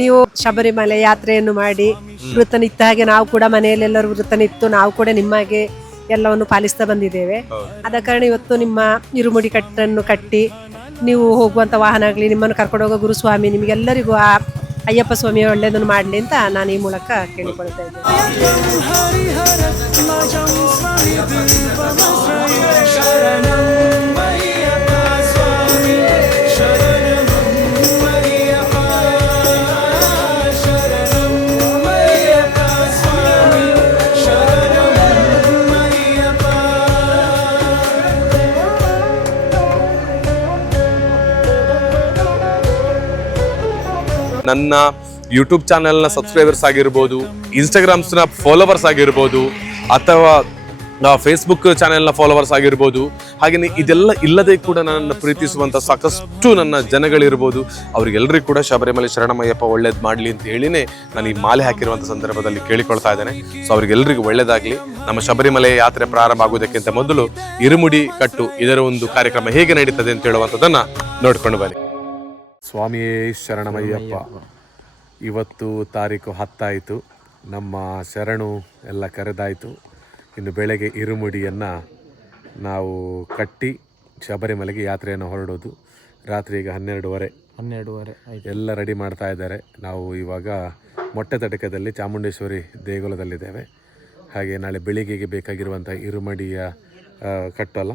ನೀವು ಶಬರಿಮಲೆ ಯಾತ್ರೆಯನ್ನು ಮಾಡಿ ವೃತ್ತ ನಿತ್ತ ಹಾಗೆ ನಾವು ಕೂಡ ಮನೆಯಲ್ಲೆಲ್ಲರೂ ವೃತ್ತ ನಿತ್ತು ನಾವು ಕೂಡ ನಿಮ್ಮಾಗೆ ಎಲ್ಲವನ್ನು ಪಾಲಿಸ್ತಾ ಬಂದಿದ್ದೇವೆ. ಆದ ಕಾರಣ ಇವತ್ತು ನಿಮ್ಮ ಇರುಮುಡಿ ಕಟ್ಟನ್ನು ಕಟ್ಟಿ ನೀವು ಹೋಗುವಂಥ ವಾಹನ ಆಗಲಿ, ನಿಮ್ಮನ್ನು ಕರ್ಕೊಂಡು ಹೋಗೋ ಗುರುಸ್ವಾಮಿ ನಿಮಗೆಲ್ಲರಿಗೂ ಆ ಅಯ್ಯಪ್ಪ ಸ್ವಾಮಿಯ ಒಳ್ಳೆಯದನ್ನು ಮಾಡಲಿ ಅಂತ ನಾನು ಈ ಮೂಲಕ ಕೇಳಿಕೊಳ್ತಾ ಇದ್ದೇನೆ. ನನ್ನ ಯೂಟ್ಯೂಬ್ ಚಾನೆಲ್ನ ಸಬ್ಸ್ಕ್ರೈಬರ್ಸ್ ಆಗಿರ್ಬೋದು, ಇನ್ಸ್ಟಾಗ್ರಾಮ್ಸ್ನ ಫಾಲೋವರ್ಸ್ ಆಗಿರ್ಬೋದು, ಅಥವಾ ಫೇಸ್ಬುಕ್ ಚಾನೆಲ್ನ ಫಾಲೋವರ್ಸ್ ಆಗಿರ್ಬೋದು, ಹಾಗೆಯೇ ಇದೆಲ್ಲ ಇಲ್ಲದೆ ಕೂಡ ನನ್ನನ್ನು ಪ್ರೀತಿಸುವಂಥ ಸಾಕಷ್ಟು ನನ್ನ ಜನಗಳಿರ್ಬೋದು, ಅವರಿಗೆಲ್ಲರಿಗೂ ಕೂಡ ಶಬರಿಮಲೆ ಶರಣಮಯ್ಯಪ್ಪ ಒಳ್ಳೇದು ಮಾಡಲಿ ಅಂತ ಹೇಳಿನೇ ನಾನು ಈ ಮಾಲೆ ಹಾಕಿರುವಂಥ ಸಂದರ್ಭದಲ್ಲಿ ಕೇಳಿಕೊಳ್ತಾ ಇದ್ದೇನೆ. ಸೊ ಅವರಿಗೆಲ್ಲರಿಗೂ ಒಳ್ಳೇದಾಗಲಿ. ನಮ್ಮ ಶಬರಿಮಲೆ ಯಾತ್ರೆ ಪ್ರಾರಂಭ ಆಗುವುದಕ್ಕಿಂತ ಮೊದಲು ಇರುಮುಡಿ ಕಟ್ಟು ಇದರ ಒಂದು ಕಾರ್ಯಕ್ರಮ ಹೇಗೆ ನಡೀತದೆ ಅಂತ ಹೇಳುವಂಥದ್ದನ್ನು ನೋಡ್ಕೊಂಡು ಬನ್ನಿ. ಸ್ವಾಮಿಯೇ ಶರಣಮಯ್ಯಪ್ಪ. ಇವತ್ತು ತಾರೀಕು 10 ಆಯಿತು. ನಮ್ಮ ಶರಣು ಎಲ್ಲ ಕರೆದಾಯಿತು. ಇನ್ನು ಬೆಳಗ್ಗೆ ಇರುಮುಡಿಯನ್ನು ನಾವು ಕಟ್ಟಿ ಶಬರಿಮಲೆಗೆ ಯಾತ್ರೆಯನ್ನು ಹೊರಡೋದು. ರಾತ್ರಿ ಈಗ 12:30 ಎಲ್ಲ ರೆಡಿ ಮಾಡ್ತಾ ಇದ್ದಾರೆ. ನಾವು ಇವಾಗ ಮೊಟ್ಟೆ ತಟಕದಲ್ಲಿ ಚಾಮುಂಡೇಶ್ವರಿ ದೇಗುಲದಲ್ಲಿದ್ದೇವೆ. ಹಾಗೆ ನಾಳೆ ಬೆಳಿಗ್ಗೆಗೆ ಬೇಕಾಗಿರುವಂಥ ಇರುಮಡಿಯ ಕಟ್ಟಲ್ಲ,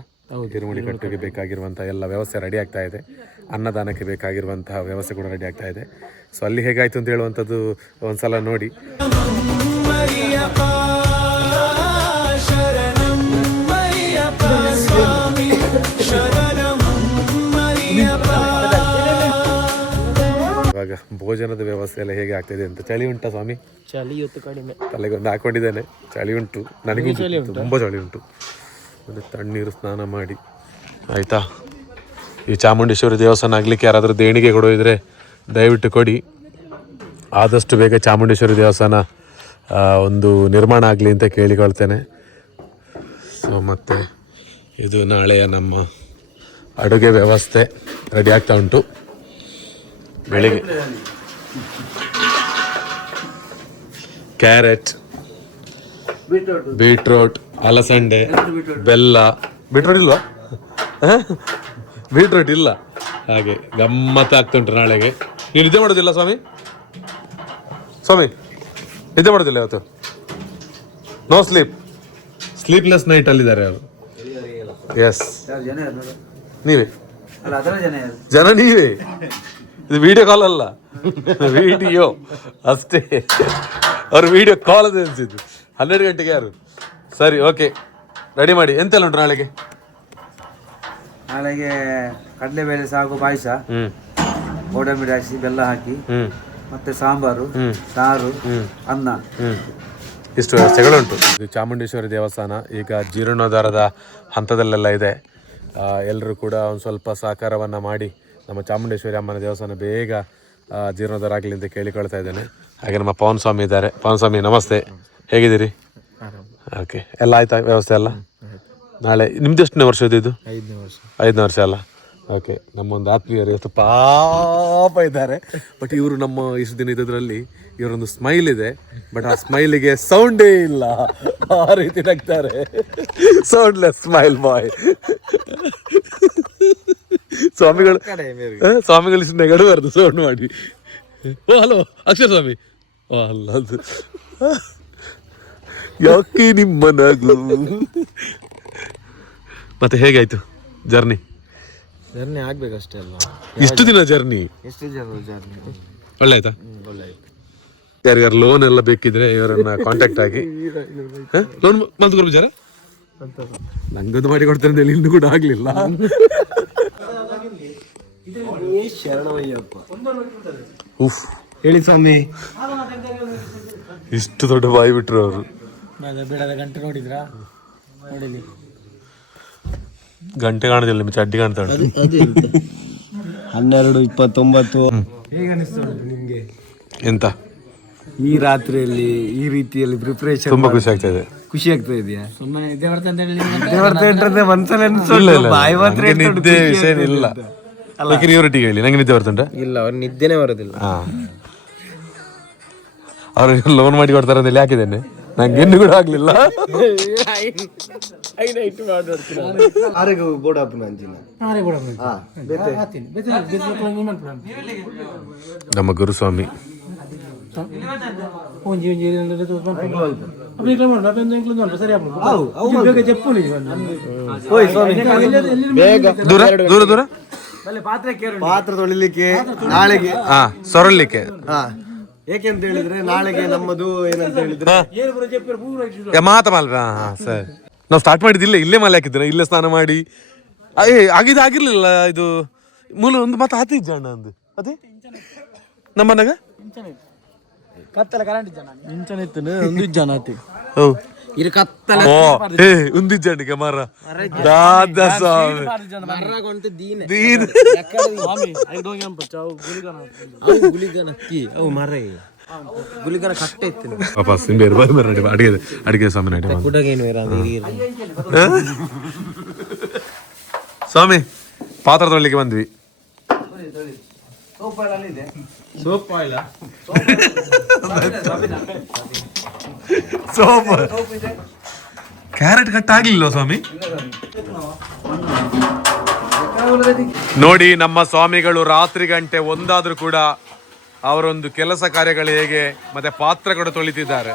ಇರುಮುಡಿ ಕಟ್ಟಿಗೆ ಬೇಕಾಗಿರುವಂಥ ಎಲ್ಲ ವ್ಯವಸ್ಥೆ ರೆಡಿ ಆಗ್ತಾ ಇದೆ. ಅನ್ನದಾನಕ್ಕೆ ಬೇಕಾಗಿರುವಂತಹ ವ್ಯವಸ್ಥೆ ಕೂಡ ರೆಡಿ ಆಗ್ತಾ ಇದೆ. ಸೊ ಅಲ್ಲಿ ಹೇಗಾಯಿತು ಅಂತ ಹೇಳುವಂಥದ್ದು ಒಂದ್ಸಲ ನೋಡಿ. ಇವಾಗ ಭೋಜನದ ವ್ಯವಸ್ಥೆ ಎಲ್ಲ ಹೇಗೆ ಆಗ್ತಾಯಿದೆ ಅಂತ. ಚಳಿ ಉಂಟಾ ಸ್ವಾಮಿ? ಚಳಿ ಇವತ್ತು ಕಡಿಮೆ. ತಲೆಗೊಂದು ಹಾಕೊಂಡಿದ್ದೇನೆ. ಚಳಿ ಉಂಟು, ನನಗೂ ತುಂಬ ಚಳಿ ಉಂಟು. ಮತ್ತು ತಣ್ಣೀರು ಸ್ನಾನ ಮಾಡಿ ಆಯಿತಾ. ಈ ಚಾಮುಂಡೇಶ್ವರಿ ದೇವಸ್ಥಾನ ಆಗಲಿಕ್ಕೆ ಯಾರಾದರೂ ದೇಣಿಗೆ ಕೊಡೋದಿದ್ರೆ ದಯವಿಟ್ಟು ಕೊಡಿ. ಆದಷ್ಟು ಬೇಗ ಚಾಮುಂಡೇಶ್ವರಿ ದೇವಸ್ಥಾನ ಒಂದು ನಿರ್ಮಾಣ ಆಗಲಿ ಅಂತ ಕೇಳಿಕೊಳ್ತೇನೆ. ಸೊ ಮತ್ತು ಇದು ನಾಳೆಯ ನಮ್ಮ ಅಡುಗೆ ವ್ಯವಸ್ಥೆ ರೆಡಿ ಆಗ್ತಾ ಉಂಟು. ಬೆಳಿಗ್ಗೆ ಕ್ಯಾರೆಟ್, ಬೀಟ್ರೋಟ್, ಅಲಸಂಡೆ, ಬೆಲ್ಲ. ಬೀಟ್ರೋಟ್ ಇಲ್ವಾ? ಬೀಟ್ರೋಟ್ ಇಲ್ಲ. ಹಾಗೆ ಗಮ್ಮತ್ತಾಗ್ತುಂಟು ನಾಳೆಗೆ. ನೀವು ನಿದ್ದೆ ಮಾಡೋದಿಲ್ಲ ಸ್ವಾಮಿ? ಸ್ವಾಮಿ ನಿದ್ದೆ ಮಾಡೋದಿಲ್ಲ ಇವತ್ತು? ನೋ ಸ್ಲೀಪ್, ಸ್ಲೀಪ್ಲೆಸ್ ನೈಟ್ ಅಲ್ಲಿದ್ದಾರೆ ಅವರು. ಎಸ್, ನೀವೇ ಜನ, ನೀವೇ. ಇದು ವಿಡಿಯೋ ಕಾಲ್ ಅಲ್ಲ, ವಿಡಿಯೋ ಅಷ್ಟೇ. ಅವ್ರು ವಿಡಿಯೋ ಕಾಲ್ ಅದೇ ಅನಿಸಿದ್ದು. 12 ಗಂಟೆಗೆ ಯಾರು? ಸರಿ, ಓಕೆ, ರೆಡಿ ಮಾಡಿ. ಎಂತೆಲ್ಲ ಉಂಟು ನಾಳೆಗೆ? ನಾಳೆಗೆ ಕಡಲೆಬೇಳೆ ಸಾಗು ಪಾಯಸ, ಗೋಡಂಬಿ ರಾಶಿ, ಬೆಲ್ಲ ಹಾಕಿ, ಮತ್ತೆ ಸಾಂಬಾರು, ಸಾರು, ಅನ್ನ, ಇಷ್ಟು ವ್ಯವಸ್ಥೆಗಳುಂಟು. ಇದು ಚಾಮುಂಡೇಶ್ವರಿ ದೇವಸ್ಥಾನ ಈಗ ಜೀರ್ಣೋದ್ಧಾರದ ಹಂತದಲ್ಲೆಲ್ಲ ಇದೆ. ಎಲ್ಲರೂ ಕೂಡ ಒಂದು ಸ್ವಲ್ಪ ಸಹಕಾರವನ್ನು ಮಾಡಿ ನಮ್ಮ ಚಾಮುಂಡೇಶ್ವರಿ ಅಮ್ಮನ ದೇವಸ್ಥಾನ ಬೇಗ ಜೀರ್ಣೋದ್ಧಾರ ಆಗಲಿ ಅಂತ ಕೇಳಿಕೊಳ್ತಾ ಇದ್ದೇನೆ. ಹಾಗೆ ನಮ್ಮ ಪವನ್ ಸ್ವಾಮಿ ಇದ್ದಾರೆ. ಪವನ್ ಸ್ವಾಮಿ ನಮಸ್ತೆ, ಹೇಗಿದ್ದೀರಿ? ಓಕೆ, ಎಲ್ಲ ಆಯ್ತಾ ವ್ಯವಸ್ಥೆ ಎಲ್ಲ? ನಾಳೆ ನಿಮ್ದು ಎಷ್ಟನೇ ವರ್ಷ ಇದು? 5ನೇ ವರ್ಷ ಅಲ್ಲ? ಓಕೆ, ನಮ್ಮೊಂದು ಆತ್ಮೀಯರು ಇವತ್ತು ಪಾಪ ಇದ್ದಾರೆ. ಬಟ್ ಇವರು ನಮ್ಮ ಇಷ್ಟು ದಿನ ಇದ್ದದ್ರಲ್ಲಿ ಇವರೊಂದು ಸ್ಮೈಲ್ ಇದೆ, ಬಟ್ ಆ ಸ್ಮೈಲಿಗೆ ಸೌಂಡೇ ಇಲ್ಲ. ಆ ರೀತಿ ನಗ್ತಾರೆ. ಸೌಂಡ್ಲೆಸ್ ಸ್ಮೈಲ್ ಬಾಯ್. ಸ್ವಾಮಿಗಳು ಇಷ್ಟು ನೆಗಡಬಾರ್ದು, ಸೌಂಡ್ ಮಾಡಿ. ಓ ಹಲೋ ಅಕ್ಷರ ಸ್ವಾಮಿ. ಓ ಅಲ್ಲ, ಅದು ಯಾಕೆ ನಿಮ್ಮ ನಗು. ಮತ್ತೆ ಹೇಗಾಯ್ತು ಜರ್ನಿ? ಜರ್ನಿ ಆಗ್ಬೇಕಷ್ಟೇ ಅಲ್ವಾ? ಇಷ್ಟು ದಿನ ಜರ್ನಿ ಒಳ್ಳೆ ಆಯ್ತಾ? ಯಾರ್ಯಾರು ಲೋನ್ ಎಲ್ಲ ಬೇಕಿದ್ರೆ ಇವರನ್ನ ಕಾಂಟ್ಯಾಕ್ಟ್ ಆಗಿ. ಲೋನ್ ಬಂದು ಕೊಡ್ಬಿಚಾರ ನಂಗೊಂದು ಮಾಡಿ ಕೊಡ್ತಾರೆ ಅಂತ ಹೇಳಿ ಇನ್ನೂ ಕೂಡ ಆಗ್ಲಿಲ್ಲ. ಉಫ್ ಹೇಳಿ ಸ್ವಾಮಿ. ಇಷ್ಟು ದೊಡ್ಡ ಬಾಯಿ ಬಿಟ್ರು ಅವರು. ಬೇಡದ ಗಂಟೆ ನೋಡಿದ್ರಾ? ನೋಡಿಲಿ, ಗಂಟೆ ಕಾಣುದಿಲ್ಲ, ನಿಮ್ಗೆ ಚಡ್ಡಿ ಕಾಣ್ತಾ ಉಂಟು. 12:29. ಹೇಗೆ ಅನಿಸ್ತು ನಿಮ್ಗೆ? ಎಂತ ಈ ರಾತ್ರಿಯಲ್ಲಿ ಈ ರೀತಿಯಲ್ಲಿ ಪ್ರಿಪರೇಷನ್? ತುಂಬಾ ಖುಷಿ ಆಗ್ತಾ ಇದೆ. ಖುಷಿ ಆಗ್ತಾ ಇದೆಯಾ? ಸುಮ್ಮನೆ ನಿದ್ದೆ ಬರ್ತಾ ಅಂತ ಹೇಳಿ ನಿದ್ದೆ ವಿಷಯ ಇಲ್ಲ. ಇವರೊಟ್ಟಿಗೆ ಹೇಳಿ, ನಂಗೆ ನಿದ್ದೆ ಬರ್ತುಂಟ? ಇಲ್ಲ, ಅವ್ರು ನಿದ್ದೆನೇ ಬರೋದಿಲ್ಲ. ಅವ್ರು ಲೋನ್ ಮಾಡಿ ಕೊಡ್ತಾರೆ ಅಂತ ಹೇಳಿ ಹಾಕಿದ್ದೇನೆ, ನಂಗೆ ಇನ್ನು ಕೂಡ ಆಗ್ಲಿಲ್ಲ. ನಮ್ಮ ಗುರುಸ್ವಾಮಿ ದೂರ ದೂರ ದೂರ ಪಾತ್ರ ತೊಳಿಲಿಕ್ಕೆ ನಾಳೆಗೆ ಸೊರಲಿಕ್ಕೆ. ಏಕೆಂತ ಹೇಳಿದ್ರೆ ನಾಳೆಗೆ ನಮ್ಮದು ಏನಂತ ಹೇಳಿದ್ರೆ ಮಾತಮಲ್ವಾ? ಸರಿ, ನಾವು ಸ್ಟಾರ್ಟ್ ಮಾಡಿದ್ದಿಲ್ಲ, ಇಲ್ಲೇ ಮಲೆ ಹಾಕಿದ್ದೇನೆ, ಇಲ್ಲೇ ಸ್ನಾನ ಮಾಡಿ ಆಗಿರ್ಲಿಲ್ಲ. ಇದು ಮೂಲ ಒಂದು ಮಾತು ಆತ ಇಜ್ಜಣ್ಣ ಅಂದು ಅದೇ ನಮ್ಮನಾಗ ಒಂದಿಜ್ಜಣ್ಣಿಗೆ ಮರ ದಾದ ಸ್ವಾಮಿ ಅಡಿಗೆ ಸ್ವಾಮಿ ಸ್ವಾಮಿ ಪಾತ್ರ ತೊಳಿಲಿಕ್ಕೆ ಬಂದ್ವಿ. ಕ್ಯಾರೆಟ್ ಕಟ್ ಆಗ್ಲಿಲ್ಲ ಸ್ವಾಮಿ. ನೋಡಿ, ನಮ್ಮ ಸ್ವಾಮಿಗಳು ರಾತ್ರಿ ಗಂಟೆ ಒಂದಾದ್ರೂ ಕೂಡ ಅವರೊಂದು ಕೆಲಸ ಕಾರ್ಯಗಳು ಹೇಗೆ ಮತ್ತೆ ಪಾತ್ರಗಳು ತೊಳಿತಿದ್ದಾರೆ.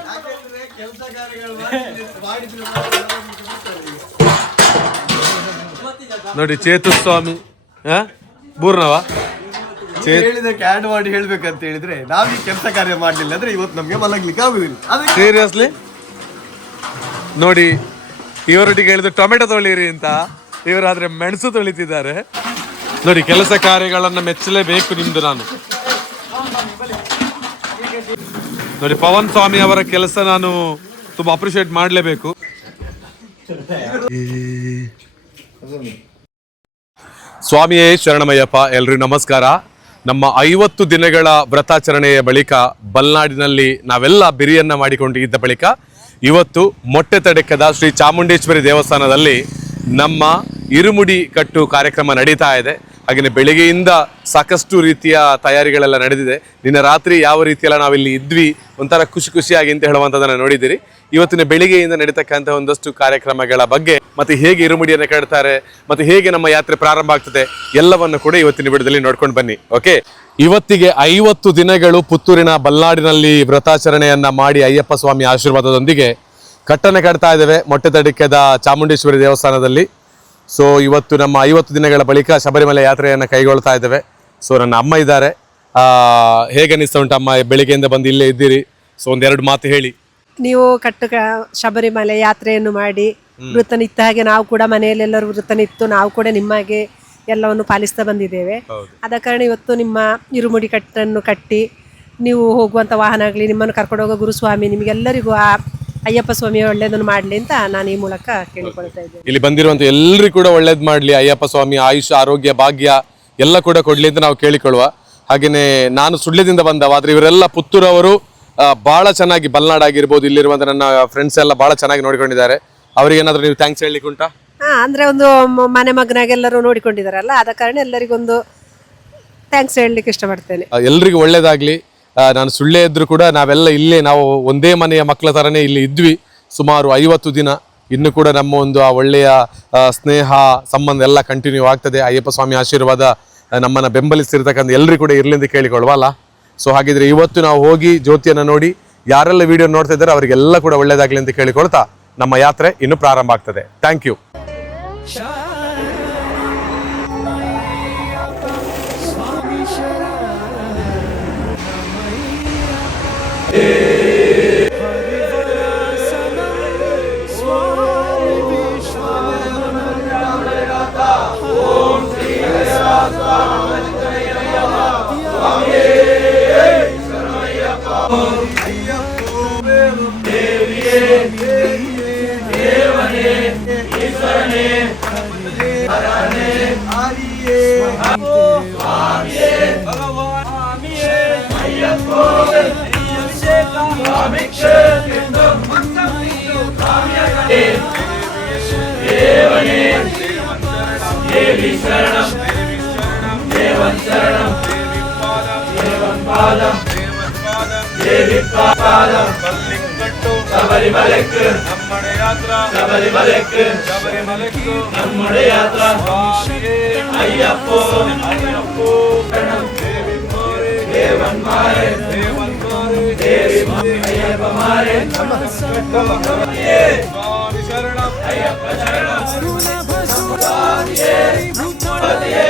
ನೋಡಿ, ಚೇತು ಸ್ವಾಮಿ ಬೂರ್ನವ ಹೇಳಿದಕ್ಕೆ ಆಡ್ ಮಾಡಿ ಹೇಳ್ಬೇಕಂತ ಹೇಳಿದ್ರೆ ನಾವ್ ಈ ಕೆಲಸ ಕಾರ್ಯ ಮಾಡ್ಲಿಲ್ಲ ಅಂದ್ರೆ ಇವತ್ತು ನಮ್ಗೆ ಮಲಗ್ಲಿಕ್ಕೆ ಆಗುದಿಲ್ಲ. ಸೀರಿಯಸ್ಲಿ ನೋಡಿ, ಇವರೊಟ್ಟಿಗೆ ಹೇಳಿದ್ರು ಟೊಮೆಟೊ ತೊಳಿರಿ ಅಂತ, ಇವರಾದ್ರೆ ಮೆಣಸು ತೊಳಿತಿದ್ದಾರೆ. ನೋಡಿ, ಕೆಲಸ ಕಾರ್ಯಗಳನ್ನ ಮೆಚ್ಚಲೇಬೇಕು ನಿಮ್ದು. ನಾನು ನೋಡಿ, ಪವನ್ ಸ್ವಾಮಿ ಅವರ ಕೆಲಸ ನಾನು ತುಂಬಾ ಅಪ್ರಿಶಿಯೇಟ್ ಮಾಡಲೇಬೇಕು. ಸ್ವಾಮಿಯೇ ಶರಣಮಯ್ಯಪ್ಪ. ಎಲ್ರಿಗೂ ನಮಸ್ಕಾರ. ನಮ್ಮ 50 ದಿನಗಳ ವ್ರತಾಚರಣೆಯ ಬಳಿಕ ಬಲ್ನಾಡಿನಲ್ಲಿ ನಾವೆಲ್ಲ ಬಿರಿಯನ್ನ ಮಾಡಿಕೊಂಡಿದ್ದ ಬಳಿಕ ಇವತ್ತು ಮೊಟ್ಟೆ ತಡೆಕದ ಶ್ರೀ ಚಾಮುಂಡೇಶ್ವರಿ ದೇವಸ್ಥಾನದಲ್ಲಿ ನಮ್ಮ ಇರುಮುಡಿ ಕಟ್ಟು ಕಾರ್ಯಕ್ರಮ ನಡೀತಾ ಇದೆ. ಹಾಗೆಯೇ ಬೆಳಿಗ್ಗೆಯಿಂದ ಸಾಕಷ್ಟು ರೀತಿಯ ತಯಾರಿಗಳೆಲ್ಲ ನಡೆದಿದೆ. ನಿನ್ನೆ ರಾತ್ರಿ ಯಾವ ರೀತಿಯೆಲ್ಲ ನಾವಿಲ್ಲಿ ಇದ್ವಿ, ಒಂಥರ ಖುಷಿ ಖುಷಿಯಾಗಿ ಅಂತ ಹೇಳುವಂಥದ್ದನ್ನು ನೋಡಿದ್ದೀರಿ. ಇವತ್ತಿನ ಬೆಳಿಗ್ಗೆಯಿಂದ ನಡೀತಕ್ಕಂಥ ಒಂದಷ್ಟು ಕಾರ್ಯಕ್ರಮಗಳ ಬಗ್ಗೆ, ಮತ್ತೆ ಹೇಗೆ ಇರುಮುಡಿಯನ್ನು ಕಟ್ತಾರೆ, ಮತ್ತೆ ಹೇಗೆ ನಮ್ಮ ಯಾತ್ರೆ ಪ್ರಾರಂಭ ಆಗ್ತದೆ, ಎಲ್ಲವನ್ನು ಕೂಡ ಇವತ್ತಿನ ವಿಡಿಯೋದಲ್ಲಿ ನೋಡ್ಕೊಂಡು ಬನ್ನಿ. ಓಕೆ, ಇವತ್ತಿಗೆ 50 ದಿನಗಳು ಪುತ್ತೂರಿನ ಬಲ್ನಾಡಿನಲ್ಲಿ ವ್ರತಾಚರಣೆಯನ್ನ ಮಾಡಿ ಅಯ್ಯಪ್ಪ ಸ್ವಾಮಿ ಆಶೀರ್ವಾದದೊಂದಿಗೆ ಕಟ್ಟನ್ನು ಕಟ್ತಾ ಇದ್ದೇವೆ ಮೊಟ್ಟೆ ತಡಿಕೆದ ಚಾಮುಂಡೇಶ್ವರಿ ದೇವಸ್ಥಾನದಲ್ಲಿ. ಸೊ ಇವತ್ತು ನಮ್ಮ 50 ದಿನಗಳ ಬಳಿಕ ಶಬರಿಮಲೆ ಯಾತ್ರೆಯನ್ನು ಕೈಗೊಳ್ತಾ ಇದ್ದೇವೆ. ಸೊ ನನ್ನ ಅಮ್ಮ ಇದ್ದಾರೆ. ಹೇಗೆ ಅನಿಸ್ತಾ ಉಂಟು ಅಮ್ಮ, ಬೆಳಿಗ್ಗೆಯಿಂದ ಬಂದು ಇಲ್ಲೇ ಇದ್ದೀರಿ? ಸೊ ಒಂದೆರಡು ಮಾತು ಹೇಳಿ. ನೀವು ಶಬರಿಮಲೆ ಯಾತ್ರೆಯನ್ನು ಮಾಡಿ ವೃತ್ತ ನಿತ್ತ ಹಾಗೆ ನಾವು ಕೂಡ ಮನೆಯಲ್ಲೆಲ್ಲರೂ ವೃತ್ತ ನಿತ್ತು ನಾವು ಕೂಡ ನಿಮಗೆ ಎಲ್ಲವನ್ನು ಪಾಲಿಸ್ತಾ ಬಂದಿದ್ದೇವೆ. ಆದ ಕಾರಣ ಇವತ್ತು ನಿಮ್ಮ ಇರುಮುಡಿ ಕಟ್ಟನ್ನು ಕಟ್ಟಿ ನೀವು ಹೋಗುವಂಥ ವಾಹನ ಆಗಲಿ, ನಿಮ್ಮನ್ನು ಕರ್ಕೊಂಡು ಹೋಗೋ ಗುರುಸ್ವಾಮಿ ನಿಮಗೆಲ್ಲರಿಗೂ ಆ ಅಯ್ಯಪ್ಪ ಸ್ವಾಮಿ ಒಳ್ಳೇದನ್ನು ಮಾಡಲಿ ಅಂತ ನಾನು ಈ ಮೂಲಕ ಕೇಳಿಕೊಳ್ತಾ ಇದ್ದೇನೆ. ಇಲ್ಲಿ ಬಂದಿರುವಂತ ಎಲ್ಲರಿಗೂ ಕೂಡ ಒಳ್ಳೇದು ಮಾಡಲಿ, ಅಯ್ಯಪ್ಪ ಸ್ವಾಮಿ ಆಯುಷ್ ಆರೋಗ್ಯ ಭಾಗ್ಯ ಎಲ್ಲ ಕೂಡ ಕೊಡ್ಲಿ ಅಂತ ನಾವು ಕೇಳಿಕೊಳ್ಳುವ. ಹಾಗೇನೆ ನಾನು ಸುಳ್ಳ್ಯದಿಂದ ಬಂದವ, ಆದ್ರೆ ಇವರೆಲ್ಲ ಪುತ್ತೂರವರು ಬಹಳ ಚೆನ್ನಾಗಿ ಬಲ್ನಾಡ್ ಆಗಿರ್ಬೋದು, ಇಲ್ಲಿರುವಂತ ನನ್ನ ಫ್ರೆಂಡ್ಸ್ ಎಲ್ಲ ಬಹಳ ಚೆನ್ನಾಗಿ ನೋಡಿಕೊಂಡಿದ್ದಾರೆ. ಅವ್ರಿಗೆ ಏನಾದ್ರು ನೀವು ಥ್ಯಾಂಕ್ಸ್ ಹೇಳಲಿಕ್ಕೆ ಉಂಟಾ? ಅಂದ್ರೆ ಒಂದು ಮನೆ ಮಗನಾಗೆಲ್ಲರೂ ನೋಡಿಕೊಂಡಿದ್ದಾರಲ್ಲ, ಆದ ಕಾರಣ ಎಲ್ಲರಿಗೊಂದು ಥ್ಯಾಂಕ್ಸ್ ಹೇಳಲಿಕ್ಕೆ ಇಷ್ಟಪಡ್ತೇನೆ. ಎಲ್ರಿಗೂ ಒಳ್ಳೇದಾಗ್ಲಿ. ನಾನು ಸುಳ್ಳೇ ಇದ್ರು ಕೂಡ ನಾವೆಲ್ಲ ಇಲ್ಲೇ, ನಾವು ಒಂದೇ ಮನೆಯ ಮಕ್ಕಳ ಥರನೇ ಇಲ್ಲಿ ಇದ್ವಿ ಸುಮಾರು 50 ದಿನ. ಇನ್ನು ಕೂಡ ನಮ್ಮ ಒಂದು ಆ ಒಳ್ಳೆಯ ಸ್ನೇಹ ಸಂಬಂಧ ಎಲ್ಲ ಕಂಟಿನ್ಯೂ ಆಗ್ತದೆ. ಅಯ್ಯಪ್ಪ ಸ್ವಾಮಿ ಆಶೀರ್ವಾದ ನಮ್ಮನ್ನು ಬೆಂಬಲಿಸ್ತಿರ್ತಕ್ಕಂಥ ಎಲ್ಲರಿಗೂ ಕೂಡ ಇರಲಿ ಅಂತ ಕೇಳಿಕೊಳ್ಳುವಲ್ಲ. ಸೊ ಹಾಗಿದ್ರೆ ಇವತ್ತು ನಾವು ಹೋಗಿ ಜ್ಯೋತಿಯನ್ನು ನೋಡಿ ಯಾರೆಲ್ಲ ವಿಡಿಯೋ ನೋಡ್ತಾ ಇದ್ದಾರೆ ಅವರಿಗೆಲ್ಲ ಕೂಡ ಒಳ್ಳೇದಾಗಲಿ ಅಂತ ಕೇಳಿಕೊಳ್ತಾ ನಮ್ಮ ಯಾತ್ರೆ ಇನ್ನು ಪ್ರಾರಂಭ ಆಗ್ತದೆ. Thank you. കല്ലിങ്കട്ടു ശബരിമലയ്ക്ക് നമ്മുടെ യാത്ര ശബരിമലയ്ക്ക് ശബരിമലയ്ക്ക് നമ്മുടെ യാത്ര സ്വാമിയേ അയ്യപ്പോ അയ്യപ്പോ ദേവന്മാരെ ദേവന്മാരെ ദേവന്മാരെ അയ്യപ്പമാരെ സ്വാമി ശരണം അയ്യപ്പ ശരണം സ്വാമിയേ ഭൂതപതിയേ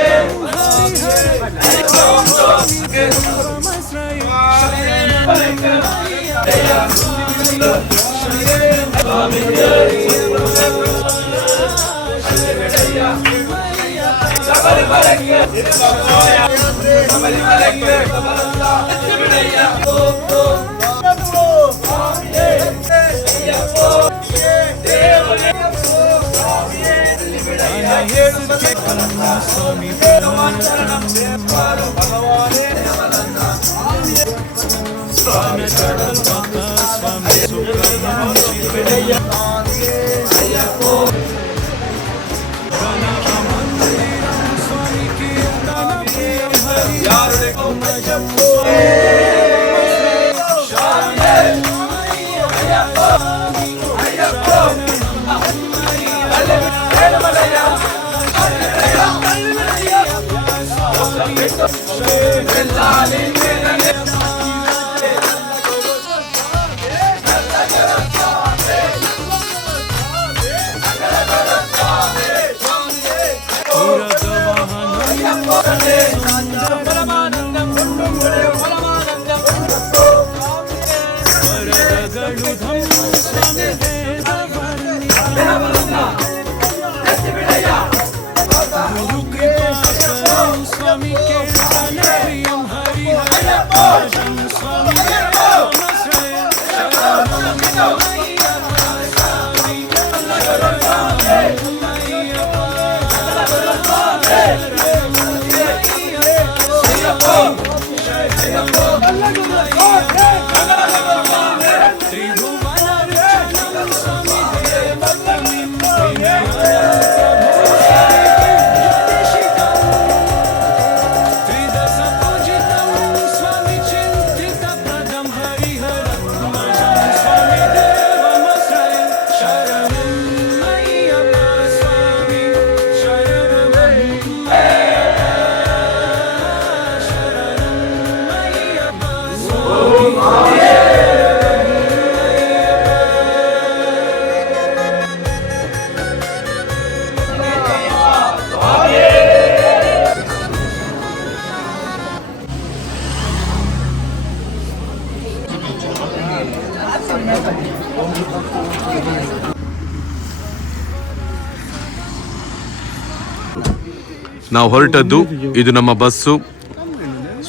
ನಾವು ಹೊರಟದ್ದು ಇದು ನಮ್ಮ ಬಸ್ಸು.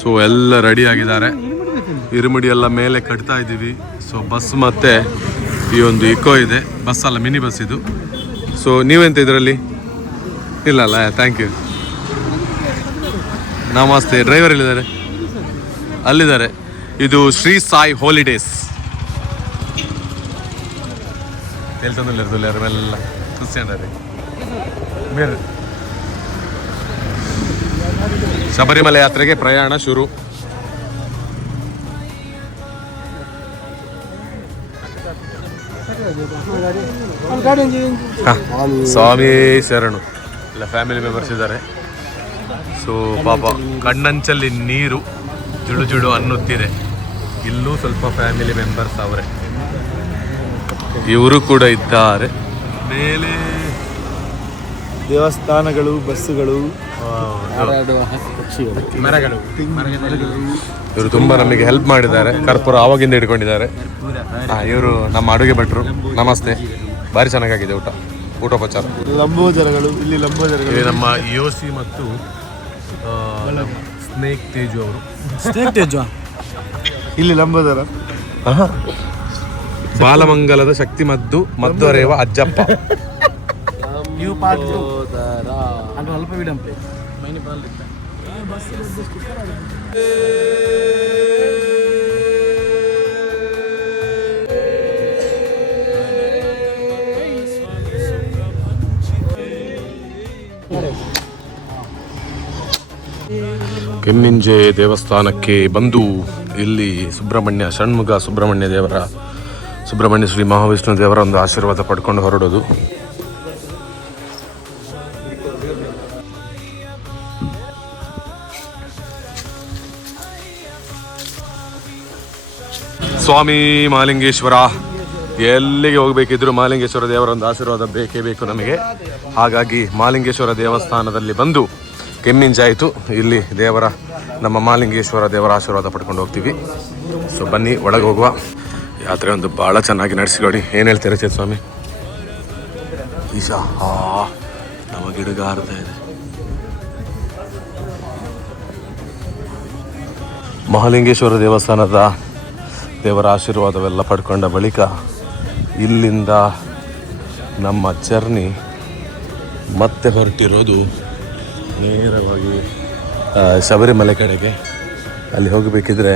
ಸೊ ಎಲ್ಲ ರೆಡಿ ಆಗಿದ್ದಾರೆ, ಇರುಮುಡಿ ಎಲ್ಲ ಮೇಲೆ ಕಟ್ತಾ ಇದ್ದೀವಿ. ಸೊ ಬಸ್ ಮತ್ತೆ ಈ ಒಂದು ಇಕೋ ಇದೆ, ಬಸ್ ಅಲ್ಲ ಮಿನಿ ಬಸ್ ಇದು. ಸೊ ನೀವೆಂತ ಇದರಲ್ಲಿ ಇಲ್ಲ ಅಲ್ಲ? Thank you. ನಮಸ್ತೆ. ಡ್ರೈವರ್ ಎಲ್ಲಿದ್ದಾರೆ? ಅಲ್ಲಿದ್ದಾರೆ. ಇದು ಶ್ರೀ ಸಾಯಿ ಹಾಲಿಡೇಸ್. ಹೇಳ್ತಂದಿಲ್ಲ ಮೇಲೆ ಕ್ರಿಶ್ಚಿಯನ್ರಿ ಬೇರೆ. ಶಬರಿಮಲೆ ಯಾತ್ರೆಗೆ ಪ್ರಯಾಣ ಶುರು. ಸ್ವಾಮಿ ಶರಣು. ಎಲ್ಲ ಫ್ಯಾಮಿಲಿ ಮೆಂಬರ್ಸ್ ಇದ್ದಾರೆ. ಸೊ ಪಾಪ ಕಣ್ಣಂಚಲ್ಲಿ ನೀರು ಜುಡು ಜುಡು ಅನ್ನುತ್ತಿದೆ. ಇಲ್ಲೂ ಸ್ವಲ್ಪ ಫ್ಯಾಮಿಲಿ ಮೆಂಬರ್ಸ್ ಅವರೇ, ಇವರು ಕೂಡ ಇದ್ದಾರೆ. ಮೇಲೆ ದೇವಸ್ಥಾನಗಳು, ಬಸ್ಸುಗಳು, ಮರಗಳು. ಇವರು ತುಂಬಾ ನಮಗೆ ಹೆಲ್ಪ್ ಮಾಡಿದ್ದಾರೆ. ಕರ್ಪೂರ ಆವಾಗಿಂದ ಇಟ್ಕೊಂಡಿದ್ದಾರೆ. ಇವರು ನಮ್ಮ ಅಡುಗೆ ಭಟ್ರು. ನಮಸ್ತೆ. ಭಾರಿ ಚೆನ್ನಾಗಿದೆ ಊಟೋಪಚಾರ. ಲಂಬೋದರಗಳು, ಇಲ್ಲಿ ಲಂಬೋದರಗಳು. ಇಲ್ಲಿ ನಮ್ಮ ಯೋಸಿ ಮತ್ತು ಸ್ನೇಕ್ ತೇಜು ಅವರು. ಇಲ್ಲಿ ಲಂಬೋದರ. ಬಾಲಮಂಗಲದ ಶಕ್ತಿ ಮದ್ದು ಅರೇವ ಅಜ್ಜಪ್ಪ. ಅಲ್ಪ ವಿಡಂಪೆ ಕೆಮ್ಮಿಂಜೆ ದೇವಸ್ಥಾನಕ್ಕೆ ಬಂದು ಇಲ್ಲಿ ಸುಬ್ರಹ್ಮಣ್ಯ ಷಣ್ಮುಖ ಸುಬ್ರಹ್ಮಣ್ಯ ಶ್ರೀ ಮಹಾವಿಷ್ಣು ದೇವರ ಒಂದು ಆಶೀರ್ವಾದ ಪಡ್ಕೊಂಡು ಹೊರಡೋದು. ಸ್ವಾಮಿ ಮಹಾಲಿಂಗೇಶ್ವರ, ಎಲ್ಲಿಗೆ ಹೋಗಬೇಕಿದ್ರು ಮಹಾಲಿಂಗೇಶ್ವರ ದೇವರ ಒಂದು ಆಶೀರ್ವಾದ ಬೇಕೇ ಬೇಕು ನಮಗೆ. ಹಾಗಾಗಿ ಮಹಾಲಿಂಗೇಶ್ವರ ದೇವಸ್ಥಾನದಲ್ಲಿ ಬಂದು ಕೆಮ್ಮಿಂಚಾಯಿತು. ಇಲ್ಲಿ ನಮ್ಮ ಮಹಾಲಿಂಗೇಶ್ವರ ದೇವರ ಆಶೀರ್ವಾದ ಪಡ್ಕೊಂಡು ಹೋಗ್ತೀವಿ. ಸೊ ಬನ್ನಿ ಒಳಗೆ ಹೋಗುವ. ಯಾತ್ರೆ ಒಂದು ಭಾಳ ಚೆನ್ನಾಗಿ ನಡೆಸಿಕೊಡಿ. ಏನು ಹೇಳ್ತೀರಾ ಚೇತ್ ಸ್ವಾಮಿ? ಈಶಾ ನಮ್ಮ ಗಿಡಗಾರದ ಇದೆ. ಮಹಾಲಿಂಗೇಶ್ವರ ದೇವರ ಆಶೀರ್ವಾದವೆಲ್ಲ ಪಡ್ಕೊಂಡ ಬಳಿಕ ಇಲ್ಲಿಂದ ನಮ್ಮ ಜರ್ನಿ ಮತ್ತೆ ಹೊರಟಿರೋದು ನೇರವಾಗಿ ಶಬರಿಮಲೆ ಕಡೆಗೆ. ಅಲ್ಲಿ ಹೋಗಬೇಕಿದ್ರೆ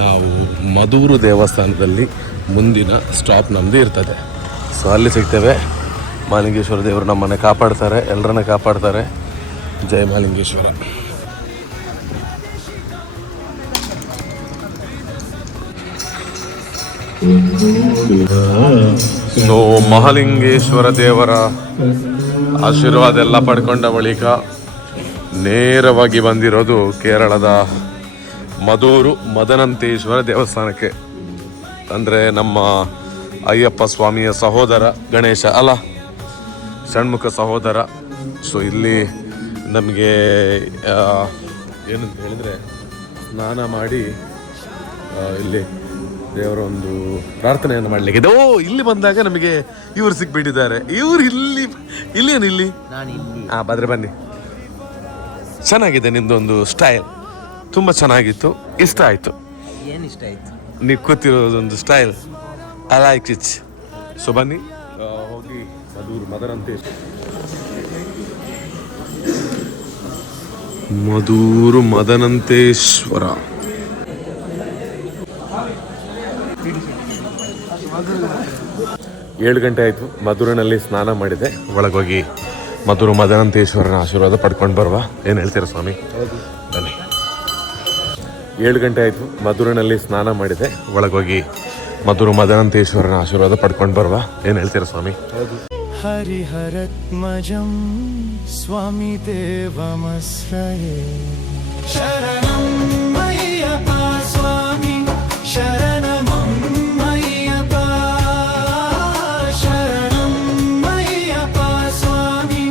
ನಾವು ಮದೂರು ದೇವಸ್ಥಾನದಲ್ಲಿ ಮುಂದಿನ ಸ್ಟಾಪ್ ನಮ್ಮದು ಇರ್ತದೆ. ಸೊ ಅಲ್ಲಿ ಸಿಗ್ತೇವೆ. ಮಹಾಲಿಂಗೇಶ್ವರ ದೇವರು ನಮ್ಮನ್ನು ಕಾಪಾಡ್ತಾರೆ, ಎಲ್ಲರನ್ನ ಕಾಪಾಡ್ತಾರೆ. ಜೈ ಮಹಾಲಿಂಗೇಶ್ವರ. ಸೊ ಮಹಾಲಿಂಗೇಶ್ವರ ದೇವರ ಆಶೀರ್ವಾದ ಎಲ್ಲ ಪಡ್ಕೊಂಡ ಬಳಿಕ ನೇರವಾಗಿ ಬಂದಿರೋದು ಕೇರಳದ ಮದೂರು ಮದನಂತೇಶ್ವರ ದೇವಸ್ಥಾನಕ್ಕೆ. ಅಂದರೆ ನಮ್ಮ ಅಯ್ಯಪ್ಪ ಸ್ವಾಮಿಯ ಸಹೋದರ ಗಣೇಶ ಅಲ್ಲ, ಷಣ್ಮುಖ ಸಹೋದರ. ಸೊ ಇಲ್ಲಿ ನಮಗೆ ಏನಂತ ಹೇಳಿದರೆ ಸ್ನಾನ ಮಾಡಿ ಇಲ್ಲಿ ದೇವರ ಒಂದು ಪ್ರಾರ್ಥನೆಯನ್ನು ಮಾಡಲಿಕ್ಕೆ. ಇಲ್ಲಿ ಬಂದಾಗ ನಮಗೆ ಇವರು ಸಿಕ್ಬಿಟ್ಟಿದ್ದಾರೆ. ಇವರು ಇಲ್ಲಿ ಬಾದ್ರೆ ಬನ್ನಿ. ಚೆನ್ನಾಗಿದೆ ನಿಮ್ದೊಂದು ಸ್ಟೈಲ್, ತುಂಬ ಚೆನ್ನಾಗಿತ್ತು, ಇಷ್ಟ ಆಯಿತು. ಏನು ಇಷ್ಟ ಆಯಿತು? ನೀವು ಕೂತಿರೋದೊಂದು style, I like it. So ಬನ್ನಿ ಹೋಗಿ ಮದೂರು ಮದನಂತೇಶ್ವರ. ಏಳು ಗಂಟೆ ಆಯಿತು. ಮಧುರಿನಲ್ಲಿ ಸ್ನಾನ ಮಾಡಿದೆ. ಒಳಗೋಗಿ ಮಧುರು ಮದನಂತೇಶ್ವರನ ಆಶೀರ್ವಾದ ಪಡ್ಕೊಂಡು ಬರುವ. ಏನು ಹೇಳ್ತೀರಾ ಸ್ವಾಮಿ? ಬನ್ನಿ. 7 ಗಂಟೆ ಆಯಿತು. ಮಧುರಿನಲ್ಲಿ ಸ್ನಾನ ಮಾಡಿದೆ. ಒಳಗೋಗಿ ಮಧುರು ಮದನಂತೇಶ್ವರನ ಆಶೀರ್ವಾದ ಪಡ್ಕೊಂಡು ಬರುವ. ಏನು ಹೇಳ್ತೀರಾ ಸ್ವಾಮಿ? ಹರಿಹರತ್ಮಜಂ ಸ್ವಾಮಿ ದೇವಮಶ್ರಯೇ ಶರಣಂ ಅಯ್ಯಪ್ಪ ಸ್ವಾಮಿ ಶರಣಂ ಅಯ್ಯಪ್ಪ ಶರಣಂ ಅಯ್ಯಪ್ಪ ಸ್ವಾಮಿ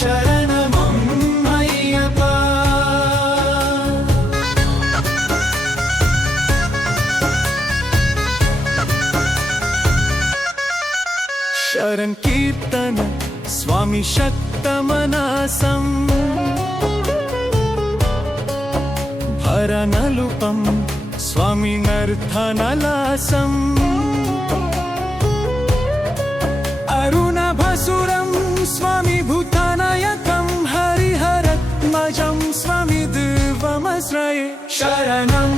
ಶರಣಂ ಅಯ್ಯಪ್ಪ. ಶರಣ ಕೀರ್ತನ ಸ್ವಾಮಿ ಶಕ್ತಮನಾಸಂ ಭರನಲುಪಂ ಸ್ವಾಮಿ ನರ್ಥನಲಾಸಂ ಅರುಣಭಸುರಂ ಸ್ವಾಮಿ ಭೂತಾನಯಕಂ ಹರಿಹರತ್ಮಜಂ ಸ್ವಾಮಿ ದೇವಮಶ್ರಯೇ ಶರಣಂ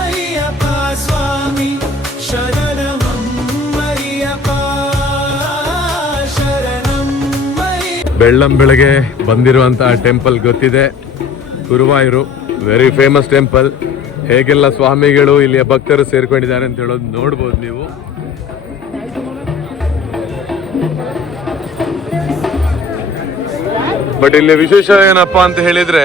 ಅಯ್ಯಪ್ಪ ಸ್ವಾಮಿ ಶರಣಂ ಅಯ್ಯಪ್ಪ. ಬೆಳ್ಳಂ ಬೆಳಗ್ಗೆ ಬಂದಿರುವಂತಹ ಟೆಂಪಲ್ ಗೊತ್ತಿದೆ, ಗುರುವಾಯೂರು. Very famous temple. ಹೇಗೆಲ್ಲ ಸ್ವಾಮಿಗಳು ಇಲ್ಲಿಯ ಭಕ್ತರು ಸೇರ್ಕೊಂಡಿದ್ದಾರೆ ಅಂತ ಹೇಳೋದು ನೋಡ್ಬೋದು ನೀವು. ಬಟ್ ಇಲ್ಲಿ ವಿಶೇಷ ಏನಪ್ಪಾ ಅಂತ ಹೇಳಿದ್ರೆ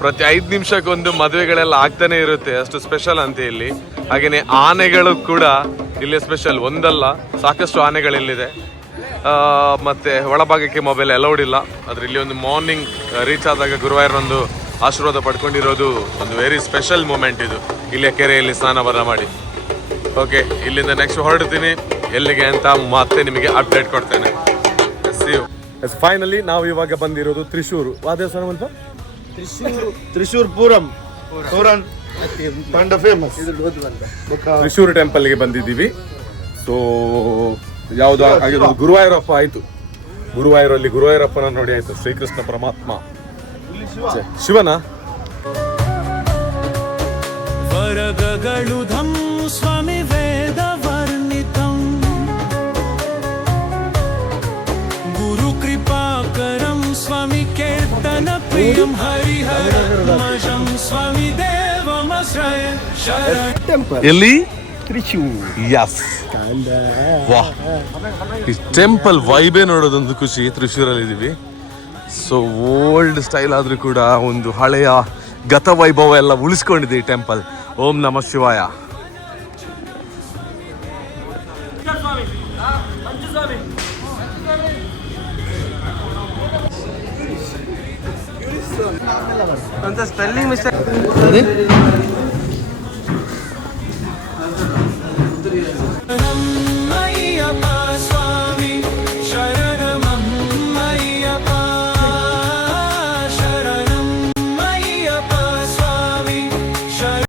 ಪ್ರತಿ 5 ನಿಮಿಷಕ್ಕೊಂದು ಮದುವೆಗಳೆಲ್ಲ ಆಗ್ತಾನೆ ಇರುತ್ತೆ, ಅಷ್ಟು ಸ್ಪೆಷಲ್ ಅಂತ ಇಲ್ಲಿ. ಹಾಗೇನೆ ಆನೆಗಳು ಕೂಡ ಇಲ್ಲಿ ಸ್ಪೆಷಲ್, ಒಂದಲ್ಲ ಸಾಕಷ್ಟು ಆನೆಗಳಿಲ್ಲಿದೆ. ಮತ್ತೆ ಒಳಭಾಗಕ್ಕೆ ಮೊಬೈಲ್ ಅಲೌಡ್ ಇಲ್ಲ. ಆದ್ರೆ ಇಲ್ಲಿ ಒಂದು ಮಾರ್ನಿಂಗ್ ರೀಚ್ ಆದಾಗ ಗುರುವಾಯೂರನೊಂದು ಆಶೀರ್ವಾದ ಪಡ್ಕೊಂಡಿರೋದು ಒಂದು ವೆರಿ ಸ್ಪೆಷಲ್ ಮೂಮೆಂಟ್ ಇದು, ಇಲ್ಲಿಯ ಕೆರೆಯಲ್ಲಿ ಸ್ನಾನವನ್ನ ಮಾಡಿ. ಓಕೆ, ಇಲ್ಲಿಂದ ನೆಕ್ಸ್ಟ್ ಹೊರಡ್ತೀನಿ. ಎಲ್ಲಿಗೆ ಅಂತ ಮತ್ತೆ ನಿಮಗೆ ಅಪ್ಡೇಟ್ ಕೊಡ್ತೇನೆ. ಫೈನಲಿ ನಾವು ಇವಾಗ ಬಂದಿರೋದು ತ್ರಿಶೂರು. ಆ ದೇವಸ್ಥಾನ ಅಂತ ತ್ರಿಶೂರ್ ಪೂರಂ ಫೇಮಸ್ ತ್ರಿಶೂರು ಟೆಂಪಲ್ಗೆ ಬಂದಿದ್ದೀವಿ. ಸೊ ಯಾವುದು ಆಗಿರೋದು ಗುರುವಾಯೂರಪ್ಪ ಆಯ್ತು. ಗುರುವಾಯೂರಲ್ಲಿ ಗುರುವಾಯೂರಪ್ಪನ ನೋಡಿ ಆಯ್ತು. ಶ್ರೀಕೃಷ್ಣ ಪರಮಾತ್ಮ ಶಿವನ ವರಗಗಳು ಧಂ ಸ್ವಾಮಿ ವೇದ ವರ್ಣಿತಂ ಗುರು ಕೃಪಾಕರಂ ಸ್ವಾಮಿ ಕೀರ್ತನ ಪ್ರಿಯಂ ಹರಿಹರತ್ಮಜಂ ಸ್ವಾಮಿ ದೇವಮ ಆಶ್ರಯ ಶರಣ ಟೆಂಪಲ್ ಎಲ್ಲಿ ತ್ರಿಶೂರ್ ಯಸ್ ವಾ ಈ ಟೆಂಪಲ್ ವೈಬೇ ನೋಡೋದೊಂದು ಖುಷಿ. ತ್ರಿಶೂರಲ್ಲಿ ಇದೀವಿ. ಸೊ ಓಲ್ಡ್ ಸ್ಟೈಲ್ ಆದ್ರೂ ಕೂಡ ಒಂದು ಹಳೆಯ ಗತ ವೈಭವ ಎಲ್ಲ ಉಳಿಸ್ಕೊಂಡಿದೆ ಈ ಟೆಂಪಲ್. ಓಂ ನಮಃ ಶಿವಾಯ. Spelling mistake